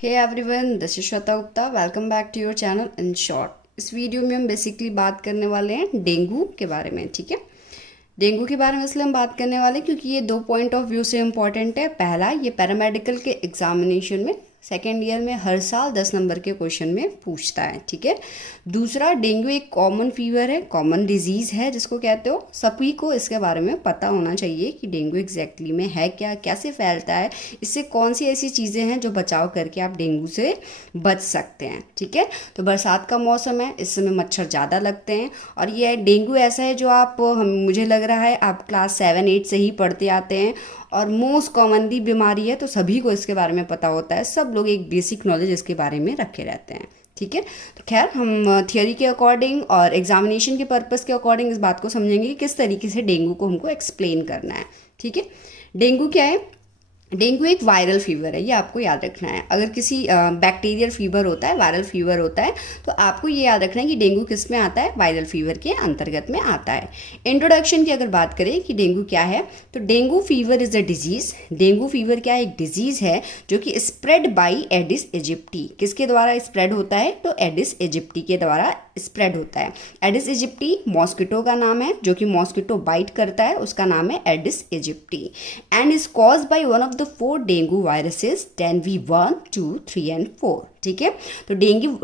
Hey everyone, this is Shweta Gupta. Welcome back to your channel in short. इस वीडियो में हम बेसिकली बात करने वाले हैं डेंगू के बारे में। ठीक है, डेंगू के बारे में इसलिए हम बात करने वाले क्योंकि ये दो पॉइंट ऑफ व्यू से इम्पॉर्टेंट है। पहला, ये पैरामेडिकल के एग्जामिनेशन में सेकेंड ईयर में हर साल 10 नंबर के क्वेश्चन में पूछता है। ठीक है। दूसरा, डेंगू एक कॉमन फीवर है, कॉमन डिजीज़ है जिसको कहते हो। सभी को इसके बारे में पता होना चाहिए कि डेंगू एग्जैक्टली में है क्या, कैसे फैलता है, इससे कौन सी ऐसी चीज़ें हैं जो बचाव करके आप डेंगू से बच सकते हैं। ठीक है। तो बरसात का मौसम है, इस समय मच्छर ज़्यादा लगते हैं और ये डेंगू ऐसा है जो मुझे लग रहा है आप क्लास 7-8 से ही पढ़ते आते हैं और मोस्ट कॉमनली बीमारी है, तो सभी को इसके बारे में पता होता है। सब लोग एक बेसिक नॉलेज इसके बारे में रखे रहते हैं। ठीक है। तो खैर, हम थियोरी के अकॉर्डिंग और एग्जामिनेशन के पर्पस के अकॉर्डिंग इस बात को समझेंगे कि किस तरीके से डेंगू को हमको एक्सप्लेन करना है। ठीक है। डेंगू क्या है? डेंगू एक वायरल फीवर है, ये आपको याद रखना है। अगर किसी बैक्टीरियल फीवर होता है, वायरल फीवर होता है, तो आपको ये याद रखना है कि डेंगू किस में आता है, वायरल फीवर के अंतर्गत में आता है। इंट्रोडक्शन की अगर बात करें कि डेंगू क्या है, तो dengue fever is a disease. Dengue fever क्या है? एक डिजीज़ है जो कि स्प्रेड बाई एडिस इजिप्टी। किसके द्वारा स्प्रेड होता है? तो एडिस इजिप्टी के द्वारा स्प्रेड होता है। एडिस इजिप्टी मॉस्किटो का नाम है, जो कि मॉस्किटो बाइट करता है, उसका नाम है Aedes aegypti, and is caused by one of the 4 dengue viruses DENV 1, 2, 3 and 4। ठीक है। तो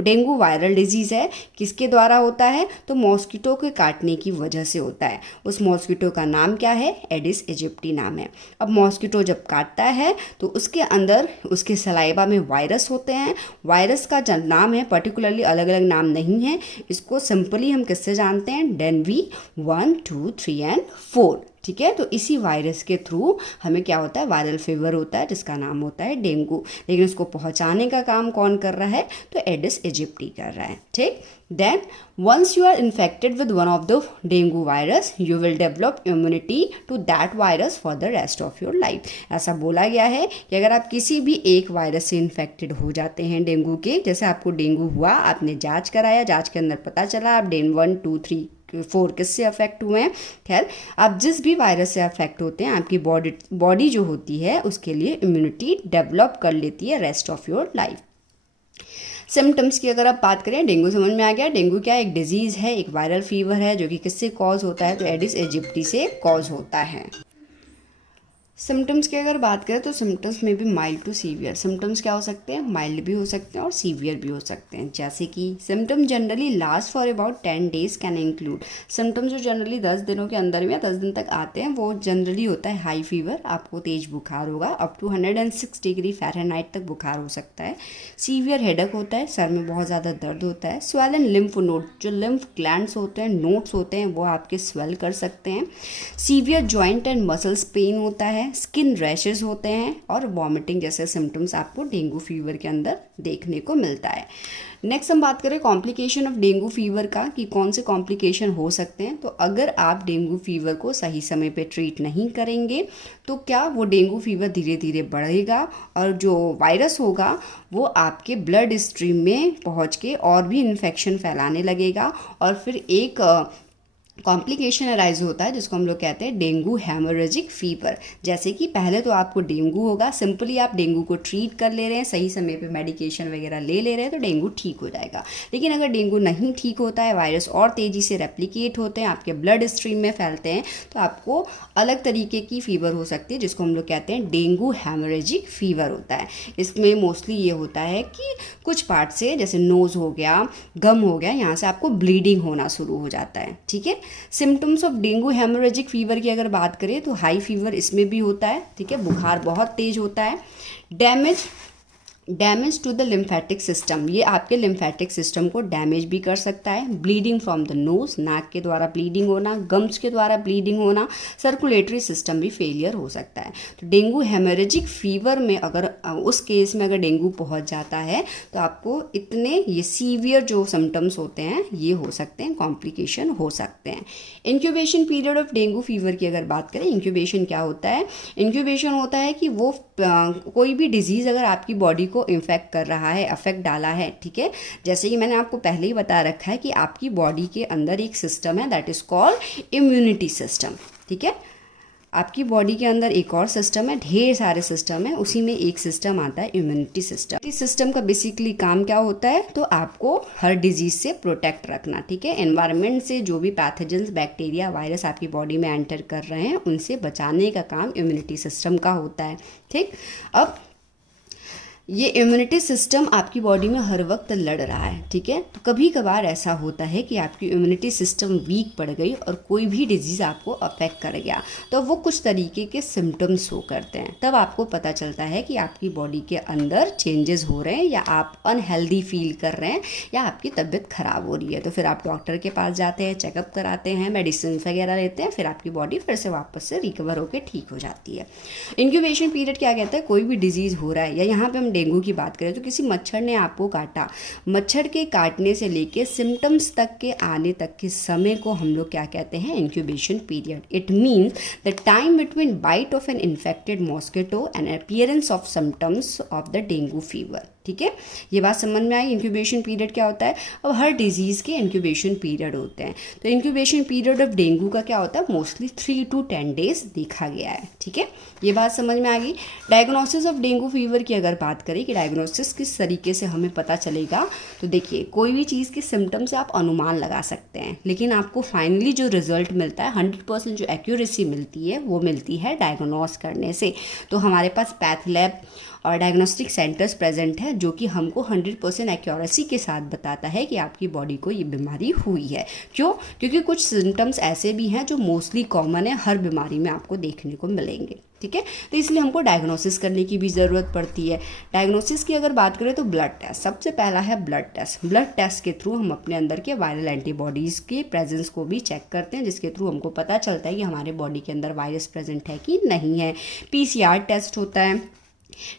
डेंगू वायरल डिजीज़ है। किसके द्वारा होता है? तो मॉस्किटो के काटने की वजह से होता है। उस मॉस्किटो का नाम क्या है? एडिस इजिप्टी नाम है। अब मॉस्किटो जब काटता है तो उसके अंदर उसके सलाइवा में वायरस होते हैं। वायरस का जो नाम है, पर्टिकुलरली अलग अलग नाम नहीं है, इसको सिंपली हम किससे जानते हैं? डेनवी 1, 2, 3 एंड 4। ठीक है। तो इसी वायरस के थ्रू हमें क्या होता है? वायरल फीवर होता है जिसका नाम होता है डेंगू। लेकिन उसको पहुंचाने का काम कौन कर रहा है? तो एडिस इजिप्टी कर रहा है। ठीक। Then once you are infected with one of the dengue virus, you will develop immunity to that virus for the rest of your life. ऐसा बोला गया है कि अगर आप किसी भी एक वायरस से इन्फेक्टेड हो जाते हैं डेंगू के, जैसे आपको डेंगू हुआ, आपने जाँच कराया, जाँच के अंदर पता चला आप डेन 1, 2, 3, 4 किससे अफेक्ट हुए हैं। खैर, आप जिस भी वायरस से अफेक्ट होते हैं, आपकी बॉडी जो होती है उसके लिए इम्यूनिटी डेवलप कर लेती है rest of your life. Symptoms की अगर आप बात करें, डेंगू समझ में आ गया। डेंगू क्या है? एक डिजीज़ है, एक वायरल फीवर है जो कि किससे कॉज होता है? तो एडिस इजिप्टी से कॉज होता है। सिम्टम्स की अगर बात करें तो सिम्टम्स में भी माइल्ड टू सीवियर। सिम्टम्स क्या हो सकते हैं? माइल्ड भी हो सकते हैं और सीवियर भी हो सकते हैं। जैसे कि symptom generally last for about 10 days can include. Symptoms जो जनरली 10 दिनों के अंदर में 10 दिन तक आते हैं, वो जनरली होता है हाई फीवर, आपको तेज बुखार होगा, अप टू 106 डिग्री फ़ारेनहाइट तक बुखार हो सकता है। सीवियर हेडेक होता है, सर में बहुत ज़्यादा दर्द होता है। स्वेलन लिम्फ नोड, जो लिम्फ ग्लैंड्स होते हैं, नोड्स होते हैं, वो आपके स्वेल कर सकते हैं। Severe joint and muscles pain होता है, स्किन रैशेस होते हैं और वॉमिटिंग जैसे सिम्टम्स आपको डेंगू फीवर के अंदर देखने को मिलता है। नेक्स्ट हम बात करें कॉम्प्लिकेशन ऑफ डेंगू फीवर का, कि कौन से कॉम्प्लिकेशन हो सकते हैं। तो अगर आप डेंगू फीवर को सही समय पे ट्रीट नहीं करेंगे तो क्या वो डेंगू फीवर धीरे धीरे बढ़ेगा और जो वायरस होगा वो आपके ब्लड स्ट्रीम में पहुंच के और भी इन्फेक्शन फैलाने लगेगा और फिर एक कॉम्प्लिकेशन अराइज होता है जिसको हम लोग कहते हैं डेंगू हेमोरेजिक फीवर। जैसे कि पहले तो आपको डेंगू होगा, सिंपली आप डेंगू को ट्रीट कर ले रहे हैं, सही समय पे मेडिकेशन वगैरह ले रहे हैं, तो डेंगू ठीक हो जाएगा। लेकिन अगर डेंगू नहीं ठीक होता है, वायरस और तेज़ी से रेप्लिकेट होते हैं, आपके ब्लड स्ट्रीम में फैलते हैं, तो आपको अलग तरीके की फीवर हो सकती है जिसको हम लोग कहते हैं डेंगू हेमोरेजिक फीवर होता है। इसमें मोस्टली ये होता है कि कुछ पार्ट से, जैसे नोज़ हो गया, गम हो गया, यहाँ से आपको ब्लीडिंग होना शुरू हो जाता है। ठीक है। Symptoms of dengue haemorrhagic fever की अगर बात करें तो हाई फीवर इसमें भी होता है। ठीक है। बुखार बहुत तेज होता है। Damage to the lymphatic system, ये आपके लिम्फेटिक सिस्टम को डैमेज भी कर सकता है। ब्लीडिंग फ्रॉम द नोज, नाक के द्वारा ब्लीडिंग होना, गम्स के द्वारा ब्लीडिंग होना, सर्कुलेटरी सिस्टम भी फेलियर हो सकता है। तो डेंगू हेमोरेजिक फीवर में अगर उस केस में अगर डेंगू पहुंच जाता है तो आपको इतने ये सीवियर जो सिम्टम्स होते हैं ये हो सकते हैं, कॉम्प्लिकेशन हो सकते हैं। Incubation period of dengue fever की अगर बात करें, इंक्यूबेशन क्या होता है? इंक्यूबेशन होता है कि वो कोई भी डिजीज़ अगर आपकी बॉडी को इन्फेक्ट कर रहा है, अफेक्ट डाला है, ठीक है, जैसे कि मैंने आपको पहले ही बता रखा है कि आपकी बॉडी के अंदर एक सिस्टम है that is called immunity system. ठीक है। आपकी बॉडी के अंदर एक और सिस्टम है, ढेर सारे सिस्टम है, उसी में एक सिस्टम आता है इम्यूनिटी सिस्टम। इस सिस्टम का बेसिकली काम क्या होता है, तो आपको हर डिजीज से प्रोटेक्ट रखना, ठीक है। एनवायरनमेंट से जो भी पैथोजेंस, बैक्टीरिया, वायरस आपकी बॉडी में एंटर कर रहे हैं उनसे बचाने का काम इम्यूनिटी सिस्टम का होता है, ठीक। अब ये इम्यूनिटी सिस्टम आपकी बॉडी में हर वक्त लड़ रहा है, ठीक है। तो कभी कभार ऐसा होता है कि आपकी इम्यूनिटी सिस्टम वीक पड़ गई और कोई भी डिजीज़ आपको अफेक्ट कर गया, तो वो कुछ तरीके के सिम्टम्स शो करते हैं। तब आपको पता चलता है कि आपकी बॉडी के अंदर चेंजेस हो रहे हैं, या आप अनहेल्दी फील कर रहे हैं, या आपकी तबीयत ख़राब हो रही है। तो फिर आप डॉक्टर के पास जाते हैं, चेकअप कराते हैं, मेडिसिन वगैरह लेते हैं, फिर आपकी बॉडी फिर से वापस से रिकवर होकर ठीक हो जाती है। इंक्यूबेशन पीरियड क्या कहता है, कोई भी डिजीज़ हो रहा है, या यहाँ पर हम डेंगू की बात करें तो किसी मच्छर ने आपको काटा, मच्छर के काटने से लेके सिम्टम्स तक के आने तक के समय को हम लोग क्या कहते हैं, incubation period. It means the time between bite of an infected mosquito and appearance of symptoms of the dengue fever, ठीक है। ये बात समझ में आई, इंक्यूबेशन पीरियड क्या होता है। अब हर डिजीज़ के इंक्यूबेशन पीरियड होते हैं, तो इंक्यूबेशन पीरियड ऑफ डेंगू का क्या होता है, मोस्टली 3 to 10 डेज देखा गया है, ठीक है। ये बात समझ में आ गई। डायग्नोसिस ऑफ डेंगू फीवर की अगर बात करें कि डायग्नोसिस किस तरीके से हमें पता चलेगा, तो देखिए कोई भी चीज़ के सिम्टम्स से आप अनुमान लगा सकते हैं, लेकिन आपको फाइनली जो रिजल्ट मिलता है 100% जो एक्यूरेसी मिलती है वो मिलती है डायग्नोस करने से। तो हमारे पास पैथ लैब और डायग्नोस्टिक सेंटर्स प्रेजेंट है जो कि हमको 100% एक्यूरेसी के साथ बताता है कि आपकी बॉडी को ये बीमारी हुई है। क्यों? क्योंकि कुछ सिम्टम्स ऐसे भी हैं जो मोस्टली कॉमन है, हर बीमारी में आपको देखने को मिलेंगे, ठीक है। तो इसलिए हमको डायग्नोसिस करने की भी ज़रूरत पड़ती है। डायग्नोसिस की अगर बात करें तो ब्लड टेस्ट सबसे पहला है। ब्लड टेस्ट के थ्रू हम अपने अंदर के वायरल एंटीबॉडीज़ के प्रेजेंस को भी चेक करते हैं, जिसके थ्रू हमको पता चलता है कि हमारे बॉडी के अंदर वायरस प्रेजेंट है कि नहीं है। PCR टेस्ट होता है।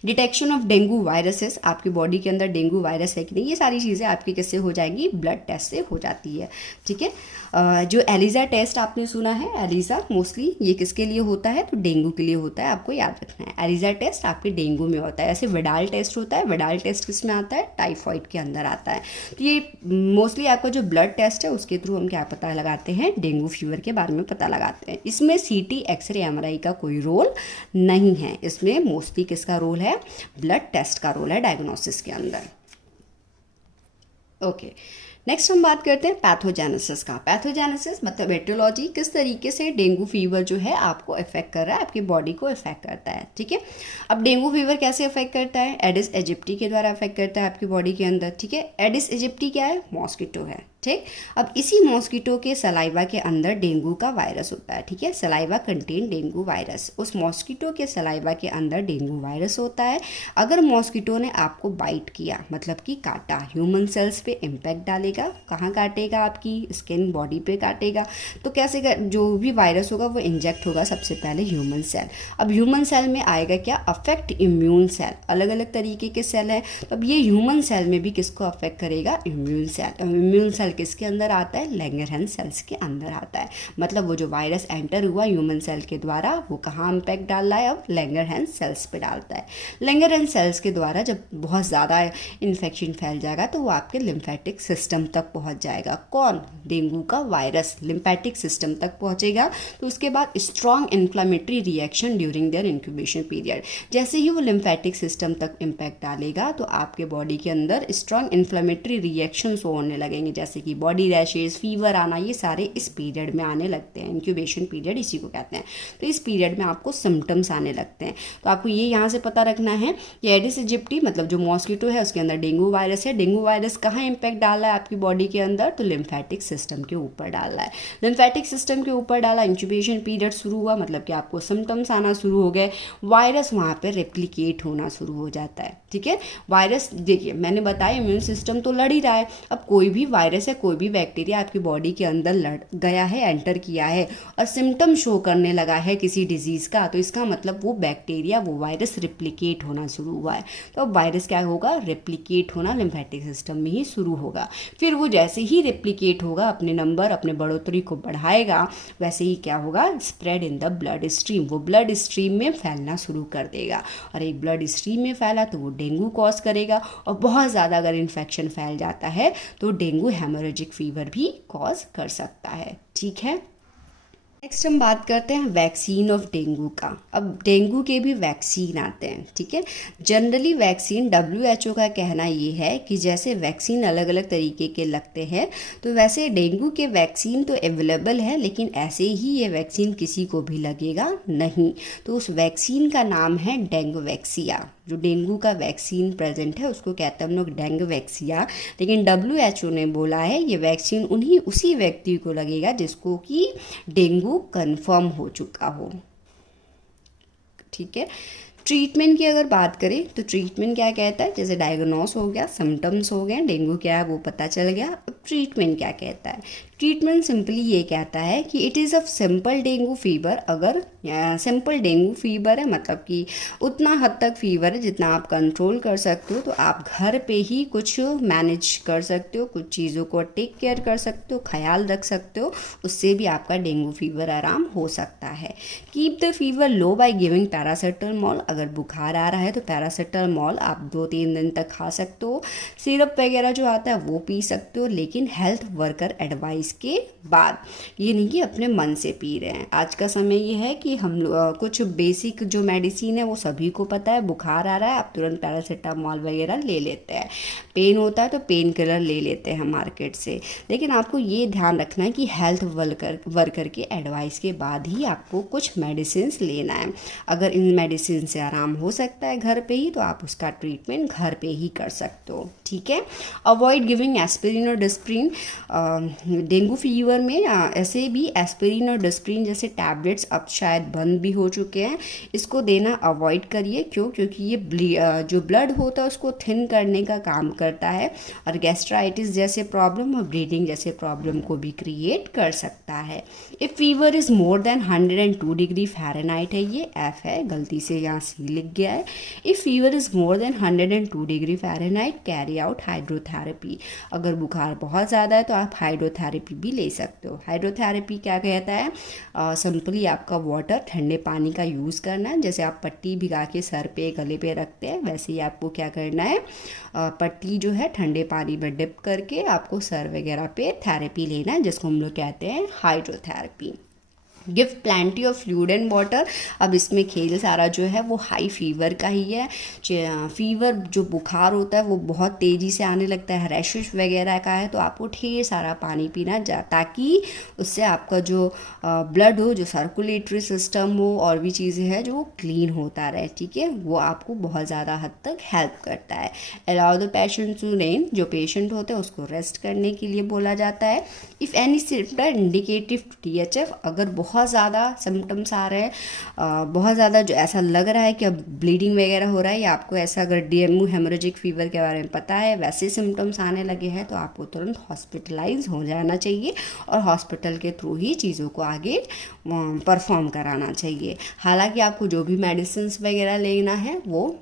डिटेक्शन ऑफ डेंगू वायरसेस, आपकी बॉडी के अंदर डेंगू वायरस है कि नहीं, ये सारी चीज़ें आपकी किससे हो जाएंगी, ब्लड टेस्ट से हो जाती है, ठीक है। जो एलिजा टेस्ट आपने सुना है, एलिजा मोस्टली ये किसके लिए होता है, तो डेंगू के लिए होता है, आपको याद रखना है। एलिजा टेस्ट आपके डेंगू में होता है। ऐसे विडाल टेस्ट होता है, विडाल टेस्ट किस में आता है, टाइफॉइड के अंदर आता है। तो ये मोस्टली आपका जो ब्लड टेस्ट है उसके थ्रू हम क्या पता लगाते हैं, डेंगू फीवर के बारे में पता लगाते हैं। इसमें CT, एक्सरे, MRI का कोई रोल नहीं है, इसमें मोस्टली किसका रोल है, ब्लड टेस्ट का रोल है डायग्नोसिस के अंदर। ओके, नेक्स्ट हम बात करते हैं पैथोजेनेसिस का। पैथोजेनेसिस मतलब एटियोलॉजी, किस तरीके से डेंगू फीवर जो है आपको इफेक्ट कर रहा है, आपकी बॉडी को इफेक्ट करता है, ठीक है। अब डेंगू फीवर कैसे इफेक्ट करता है, एडिस एजिप्टी के द्वारा इफेक्ट करता है आपकी बॉडी के अंदर, ठीक है। एडिस एजिप्टी क्या है, मॉस्किटो है, ठीक। अब इसी मॉस्किटो के सलाइवा के अंदर डेंगू का वायरस होता है, ठीक है। सलाइवा कंटेन डेंगू वायरस, उस मॉस्किटो के सलाइवा के अंदर डेंगू वायरस होता है। अगर मॉस्किटो ने आपको बाइट किया, मतलब कि काटा, ह्यूमन सेल्स पे इम्पैक्ट डालेगा। कहाँ काटेगा, आपकी स्किन, बॉडी पे काटेगा। तो कैसे जो भी वायरस होगा वो इंजेक्ट होगा सबसे पहले ह्यूमन सेल। अब ह्यूमन सेल में आएगा क्या, अफेक्ट इम्यून सेल। अलग अलग तरीके के सेल हैं, तो अब ये ह्यूमन सेल में भी किसको अफेक्ट करेगा, इम्यून सेल। इम्यून सेल किसके अंदर आता है, लैंगरहैंस सेल्स के अंदर आता है। मतलब वो जो वायरस एंटर हुआ ह्यूमन सेल के द्वारा वो कहाँ इम्पैक्ट डाल रहा है, अब लैंगरहैंस सेल्स पे डालता है। लैंगरहैंस सेल्स के द्वारा जब बहुत ज़्यादा इन्फेक्शन फैल जाएगा तो वो आपके लिम्फेटिक सिस्टम तक पहुंच जाएगा। कौन, डेंगू का वायरस लिम्फेटिक सिस्टम तक पहुंचेगा। तो उसके बाद strong inflammatory reaction during their incubation period. जैसे ही वो लिम्फेटिक सिस्टम तक इम्पैक्ट डालेगा तो आपके बॉडी के अंदर स्ट्रॉन्ग इन्फ्लामेटरी रिएक्शंस होने लगेंगे, जैसे कि बॉडी रैशेज, फीवर आना, ये सारे इस पीरियड में आने लगते हैं। इंक्यूबेशन पीरियड इसी को कहते हैं। तो इस पीरियड में आपको सिम्टम्स आने लगते हैं। तो आपको ये यहाँ से पता रखना है कि एडिस इजिप्टी मतलब जो मॉस्किटो है उसके अंदर डेंगू वायरस है। डेंगू वायरस कहाँ इम्पैक्ट डाल रहा है आपकी बॉडी के अंदर, तो लिम्फेटिक सिस्टम के ऊपर डाल रहा है। लिम्फेटिक सिस्टम के ऊपर डाला, इंक्यूबेशन पीरियड शुरू हुआ, मतलब कि आपको सिम्टम्स आना शुरू हो गए, वायरस वहाँ पर रेप्लिकेट होना शुरू हो जाता है, ठीक है। वायरस देखिए मैंने बताया इम्यून सिस्टम तो लड़ ही रहा है। अब कोई भी वायरस है, कोई भी बैक्टीरिया आपकी बॉडी के अंदर लड़ गया है, एंटर किया है और सिम्टम शो करने लगा है किसी डिजीज़ का, तो इसका मतलब वो बैक्टीरिया, वो वायरस रिप्लिकेट होना शुरू हुआ है। तो अब वायरस क्या होगा, रेप्लिकेट होना लिम्फेटिक सिस्टम में ही शुरू होगा। फिर वो जैसे ही रेप्लिकेट होगा, अपने नंबर, अपने बढ़ोतरी को बढ़ाएगा, वैसे ही क्या होगा, spread in the blood stream, वो ब्लड स्ट्रीम में फैलना शुरू कर देगा। और एक ब्लड स्ट्रीम में फैला तो वो डेंगू कॉज करेगा, और बहुत ज़्यादा अगर इन्फेक्शन फैल जाता है तो डेंगू हेमोरेजिक फीवर भी कॉज कर सकता है, ठीक है। नेक्स्ट हम बात करते हैं वैक्सीन ऑफ डेंगू का। अब डेंगू के भी वैक्सीन आते हैं, ठीक है। जनरली वैक्सीन, WHO का कहना ये है कि जैसे वैक्सीन अलग अलग तरीके के लगते हैं, तो वैसे डेंगू के वैक्सीन तो अवेलेबल है, लेकिन ऐसे ही ये वैक्सीन किसी को भी लगेगा नहीं। तो उस वैक्सीन का नाम है डेंगुवैक्सिया। जो डेंगू का वैक्सीन प्रेजेंट है उसको कहते हैं हम लोग डेंगुवैक्सिया, लेकिन WHO ने बोला है ये वैक्सीन उसी व्यक्ति को लगेगा जिसको कि डेंगू कंफर्म हो चुका हो, ठीक है। ट्रीटमेंट की अगर बात करें तो ट्रीटमेंट क्या कहता है, जैसे डायग्नोस हो गया, सिम्टम्स हो गए, डेंगू क्या है वो पता चल गया। अब ट्रीटमेंट क्या कहता है, ट्रीटमेंट सिंपली ये कहता है कि it is of simple dengue fever. अगर सिंपल डेंगू फीवर है, मतलब कि उतना हद तक फीवर है जितना आप कंट्रोल कर सकते हो, तो आप घर पे ही कुछ मैनेज कर सकते हो, कुछ चीज़ों को टेक केयर कर सकते हो, ख्याल रख सकते हो, उससे भी आपका डेंगू फीवर आराम हो सकता है। Keep the fever low by giving paracetamol. अगर बुखार आ रहा है तो पैरासीटामोल आप 2-3 दिन तक खा सकते हो। सिरप वगैरह जो आता है वो पी सकते हो, लेकिन हेल्थ वर्कर एडवाइस के बाद, ये नहीं कि अपने मन से पी रहे हैं। आज का समय ये है कि हम कुछ बेसिक जो मेडिसिन है वो सभी को पता है। बुखार आ रहा है आप तुरंत पैरासीटामोल वगैरह ले लेते हैं, पेन होता है तो पेन किलर ले लेते हैं मार्केट से। लेकिन आपको ये ध्यान रखना है कि हेल्थ वर्कर के एडवाइस के बाद ही आपको कुछ मेडिसिन लेना है। अगर इन मेडिसिन से आराम हो सकता है घर पे ही, तो आप उसका ट्रीटमेंट घर पे ही कर सकते हो, ठीक है। अवॉइड गिविंग एस्पिरिन और डिस्प्रिन। डेंगू फीवर में ऐसे भी एस्पिरिन और डिस्प्रिन जैसे टैबलेट्स अब शायद बंद भी हो चुके हैं, इसको देना अवॉइड करिए। क्यों? क्योंकि ये जो ब्लड होता है उसको थिन करने का काम करता है, और गैस्ट्राइटिस जैसे प्रॉब्लम और ब्लीडिंग जैसे प्रॉब्लम को भी क्रिएट कर सकता है। If fever is more than 102 degree Fahrenheit है, ये एफ है, गलती से यहाँ सी लिख गया है। If fever is more than 102 degree Fahrenheit carry out hydrotherapy. अगर बुखार बहुत ज़्यादा है तो आप हाइड्रोथेरेपी भी ले सकते हो। हाइड्रोथेरेपी क्या कहता है, सिंपली आपका वाटर, ठंडे पानी का यूज़ करना है। जैसे आप पट्टी भिगा के सर पे गले पे रखते हैं, वैसे ही आपको क्या करना है, पट्टी जो है ठंडे पानी में डिप करके आपको सर वगैरह पे थेरेपी लेना है, जिसको हम लोग कहते हैं hydrotherapy. Give plenty of fluid and water. अब इसमें खेल सारा जो है वो हाई फीवर का ही है। फीवर जो बुखार होता है वो बहुत तेज़ी से आने लगता है, रैशेस वगैरह का है, तो आपको ढेर सारा पानी पीना ताकि उससे आपका जो ब्लड हो, जो सर्कुलेटरी सिस्टम हो, और भी चीज़ें हैं जो क्लीन होता रहे, ठीक है। वो आपको बहुत ज़्यादा हद तक हेल्प करता है। Allow the patient to rest. जो पेशेंट होते हैं उसको रेस्ट करने के लिए बोला जाता है। If any symptom indicative THF, अगर बहुत ज़्यादा सिम्टम्स आ रहे हैं, बहुत ज़्यादा जो ऐसा लग रहा है कि अब ब्लीडिंग वगैरह हो रहा है, या आपको ऐसा अगर डेंगू हेमोरेजिक फीवर के बारे में पता है, वैसे सिम्टम्स आने लगे हैं, तो आपको तुरंत हॉस्पिटलाइज हो जाना चाहिए, और हॉस्पिटल के थ्रू ही चीज़ों को आगे परफॉर्म कराना चाहिए। हालांकि आपको जो भी मेडिसिन वगैरह लेना है वो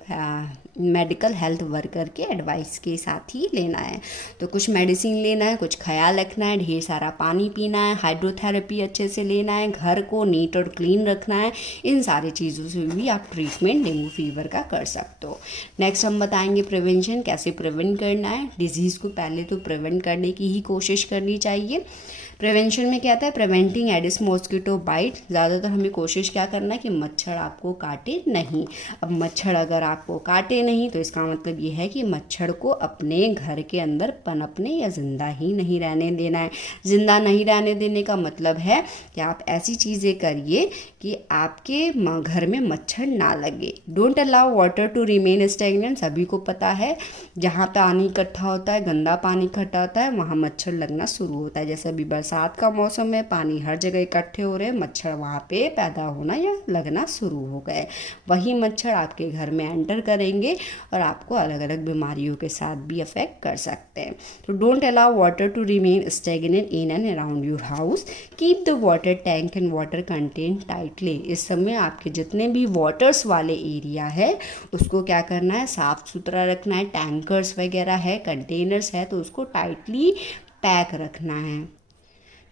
मेडिकल हेल्थ वर्कर के एडवाइस के साथ ही लेना है। तो कुछ मेडिसिन लेना है, कुछ ख्याल रखना है, ढेर सारा पानी पीना है, हाइड्रोथेरेपी अच्छे से लेना है, घर को नीट और क्लीन रखना है। इन सारी चीज़ों से भी आप ट्रीटमेंट डेंगू फीवर का कर सकते हो। नेक्स्ट हम बताएंगे प्रिवेंशन, कैसे प्रिवेंट करना है। डिजीज़ को पहले तो प्रिवेंट करने की ही कोशिश करनी चाहिए। प्रिवेंशन में क्या आता है, प्रिवेंटिंग एडिस मॉस्किटो बाइट। ज़्यादातर हमें कोशिश क्या करना है कि मच्छर आपको काटे नहीं। अब मच्छर अगर आपको काटे नहीं तो इसका मतलब ये है कि मच्छर को अपने घर के अंदर पनपने या ज़िंदा ही नहीं रहने देना है। ज़िंदा नहीं रहने देने का मतलब है कि आप ऐसी चीज़ें करिए कि आपके घर में मच्छर ना लगे। Don't allow water to remain stagnant. सभी को पता है जहाँ पानी इकट्ठा होता है, गंदा पानी इकट्ठा होता है, वहाँ मच्छर लगना शुरू होता है। जैसे अभी बरसात का मौसम है, पानी हर जगह इकट्ठे हो रहे हैं, मच्छर वहाँ पे पैदा होना या लगना शुरू हो गए। वही मच्छर आपके घर में एंटर करेंगे और आपको अलग अलग बीमारियों के साथ भी अफेक्ट कर सकते हैं। तो don't allow water to remain stagnant in and around your house. Keep the water tank and water content tightly. इस समय आपके जितने भी वाटर्स वाले एरिया है उसको क्या करना है, साफ़ सुथरा रखना है। टैंकर्स वगैरह है, कंटेनर्स है, तो उसको टाइटली पैक रखना है।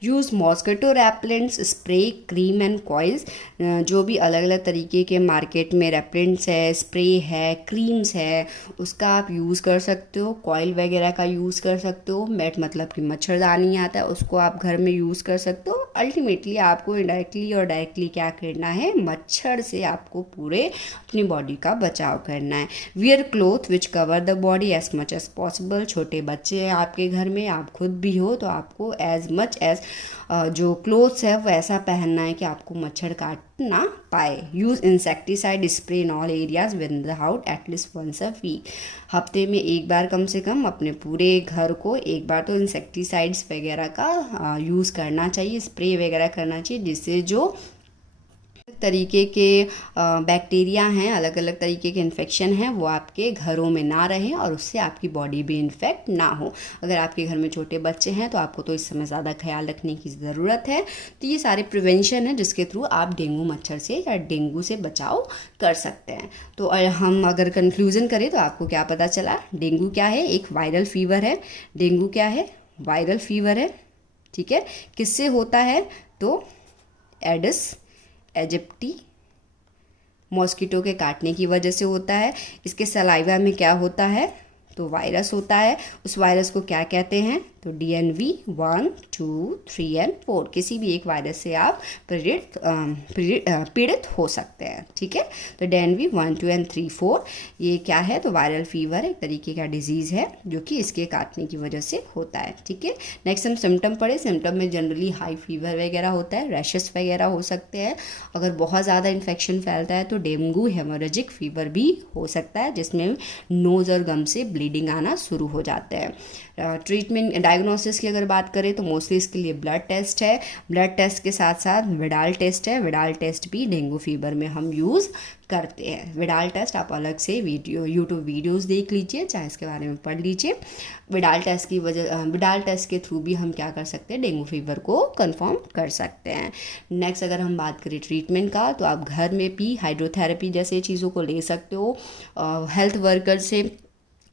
Use mosquito repellents, spray, cream and coils. जो भी अलग अलग तरीके के मार्केट में रैपलेंट्स है, स्प्रे है, क्रीम्स है, उसका आप यूज़ कर सकते हो। कॉइल वगैरह का यूज़ कर सकते हो। मैट मतलब कि मच्छरदानी आता है, उसको आप घर में यूज़ कर सकते हो। अल्टीमेटली आपको इनडायरेक्टली और डायरेक्टली क्या करना है, मच्छर से आपको पूरे अपनी बॉडी का बचाव करना है। Wear cloth which cover the body as much as possible. छोटे बच्चे हैं आपके घर में, आप खुद भी हो, तो आपको एज मच एज जो क्लोथ्स है वो ऐसा पहनना है कि आपको मच्छर काट ना पाए। Use insecticide spray in all areas with the house at least once a week. हफ्ते में एक बार कम से कम अपने पूरे घर को एक बार तो इंसेक्टिसाइड्स वगैरह का यूज़ करना चाहिए, स्प्रे वगैरह करना चाहिए, जिससे जो तरीके के बैक्टीरिया हैं, अलग अलग तरीके के इन्फेक्शन हैं, वो आपके घरों में ना रहें और उससे आपकी बॉडी भी इन्फेक्ट ना हो। अगर आपके घर में छोटे बच्चे हैं तो आपको तो इस समय ज़्यादा ख्याल रखने की ज़रूरत है। तो ये सारे प्रिवेंशन है जिसके थ्रू आप डेंगू मच्छर से या डेंगू से बचाव कर सकते हैं। तो हम अगर कंक्लूज़न करें तो आपको क्या पता चला, डेंगू क्या है, एक वायरल फीवर है। डेंगू क्या है, वायरल फीवर है, ठीक है। किससे होता है, तो एडिस एजिप्टी मॉस्किटो के काटने की वजह से होता है। इसके सलाइवा में क्या होता है, तो वायरस होता है। उस वायरस को क्या कहते हैं, तो DNV 1, 2, 3 एंड 4 किसी भी एक वायरस से आप पीड़ित हो सकते हैं, ठीक है। तो DNV 1, 2 एंड 3, 4 ये क्या है, तो वायरल फीवर एक तरीके का डिजीज़ है जो कि इसके काटने की वजह से होता है, ठीक है। नेक्स्ट हम सिम्टम पढ़े। सिम्टम में जनरली हाई फीवर वगैरह होता है, रैशेस वगैरह हो सकते हैं। अगर बहुत ज़्यादा इन्फेक्शन फैलता है तो डेंगू हेमोरेजिक फीवर भी हो सकता है, जिसमें नोज़ और गम से ब्लीडिंग आना शुरू हो जाता है। ट्रीटमेंट डायग्नोसिस की अगर बात करें तो मोस्टली इसके लिए ब्लड टेस्ट है। ब्लड टेस्ट के साथ साथ विडाल टेस्ट है। विडाल टेस्ट भी डेंगू फीवर में हम यूज़ करते हैं। विडाल टेस्ट आप अलग से यूट्यूब वीडियोस देख लीजिए, चाहे इसके बारे में पढ़ लीजिए। विडाल टेस्ट के थ्रू भी हम क्या कर सकते हैं, डेंगू फीवर को कंफर्म कर सकते हैं। नेक्स्ट अगर हम बात करें ट्रीटमेंट का, तो आप घर में भी हाइड्रोथेरेपी जैसे चीज़ों को ले सकते हो। हेल्थ वर्कर से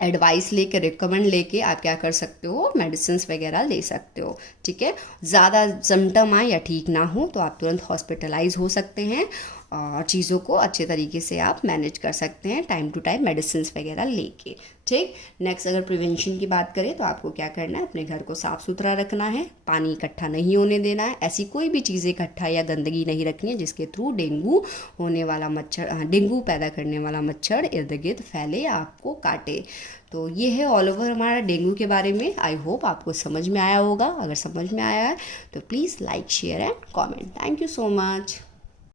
एडवाइस लेके, रिकमेंड लेके आप क्या कर सकते हो, मेडिसिन्स वगैरह ले सकते हो, ठीक है। ज़्यादा सिम्टम आए या ठीक ना हो तो आप तुरंत हॉस्पिटलाइज हो सकते हैं और चीज़ों को अच्छे तरीके से आप मैनेज कर सकते हैं टाइम टू टाइम मेडिसिन्स वगैरह लेके, ठीक। नेक्स्ट अगर प्रिवेंशन की बात करें तो आपको क्या करना है, अपने घर को साफ़ सुथरा रखना है, पानी इकट्ठा नहीं होने देना है, ऐसी कोई भी चीज़ें इकट्ठा या गंदगी नहीं रखनी है जिसके थ्रू डेंगू डेंगू पैदा करने वाला मच्छर इर्द गिर्द फैले या आपको काटे। तो ये है ऑल ओवर हमारा डेंगू के बारे में। आई होप आपको समझ में आया होगा। अगर समझ में आया है तो please like, share and comment. Thank you so much.